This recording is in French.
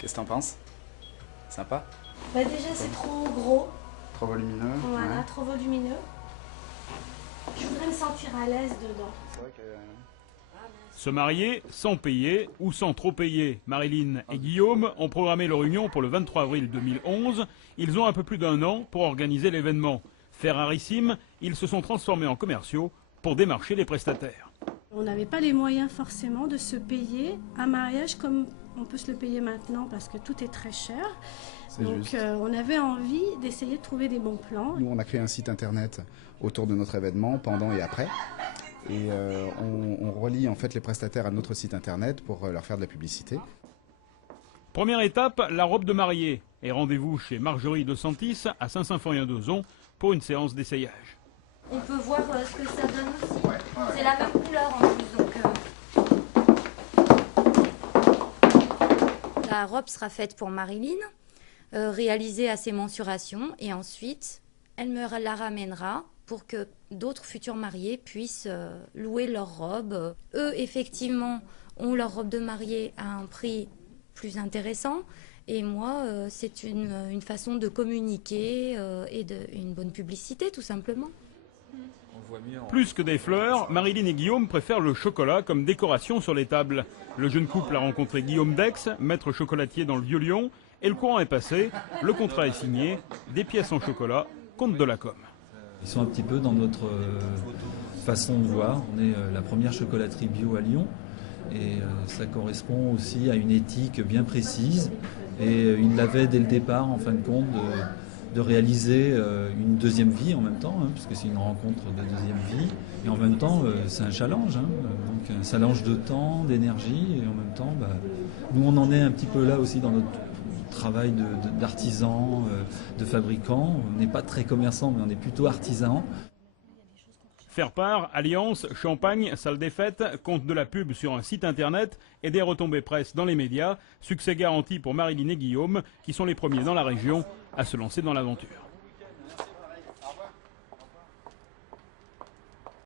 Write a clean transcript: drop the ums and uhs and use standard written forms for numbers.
Qu'est-ce que t'en penses? Sympa? Bah déjà c'est trop gros, Trop volumineux? voilà, Ouais. trop volumineux. Je voudrais me sentir à l'aise dedans. C'est vrai que... Se marier sans payer ou sans trop payer. Marilyn et Guillaume ont programmé leur union pour le 23 avril 2011. Ils ont un peu plus d'un an pour organiser l'événement. Fait rarissime, ils se sont transformés en commerciaux pour démarcher les prestataires. On n'avait pas les moyens forcément de se payer un mariage comme on peut se le payer maintenant parce que tout est très cher. Donc on avait envie d'essayer de trouver des bons plans. Nous, on a créé un site internet autour de notre événement, pendant et après. Et on relie en fait les prestataires à notre site internet pour leur faire de la publicité. Première étape, la robe de mariée. Et rendez-vous chez Marjorie de Santis à Saint-Symphorien-d'Ozon pour une séance d'essayage. On peut voir ce que ça donne aussi. C'est la même couleur en plus. Donc, la robe sera faite pour Marilyn, réalisée à ses mensurations. Et ensuite, elle me la ramènera pour que d'autres futurs mariés puissent louer leur robe. Eux, effectivement, ont leur robe de mariée à un prix plus intéressant. Et moi, c'est une façon de communiquer et une bonne publicité, tout simplement. Plus que des fleurs, Marilyn et Guillaume préfèrent le chocolat comme décoration sur les tables. Le jeune couple a rencontré Guillaume Dex, maître chocolatier dans le Vieux-Lyon, et le courant est passé, le contrat est signé, des pièces en chocolat, compte de la com. Ils sont un petit peu dans notre façon de voir. On est la première chocolaterie bio à Lyon et ça correspond aussi à une éthique bien précise. Et ils l'avaient dès le départ, en fin de compte, de réaliser une deuxième vie en même temps, puisque c'est une rencontre de deuxième vie. Et en même temps, c'est un challenge, donc un challenge de temps, d'énergie. Et en même temps, nous on en est un petit peu là aussi dans notre travail d'artisan, de fabricant. On n'est pas très commerçant, mais on est plutôt artisan. Faire part, alliance, champagne, salle des fêtes, compte de la pub sur un site internet et des retombées presse dans les médias. Succès garanti pour Marilyn et Guillaume, qui sont les premiers dans la région à se lancer dans l'aventure.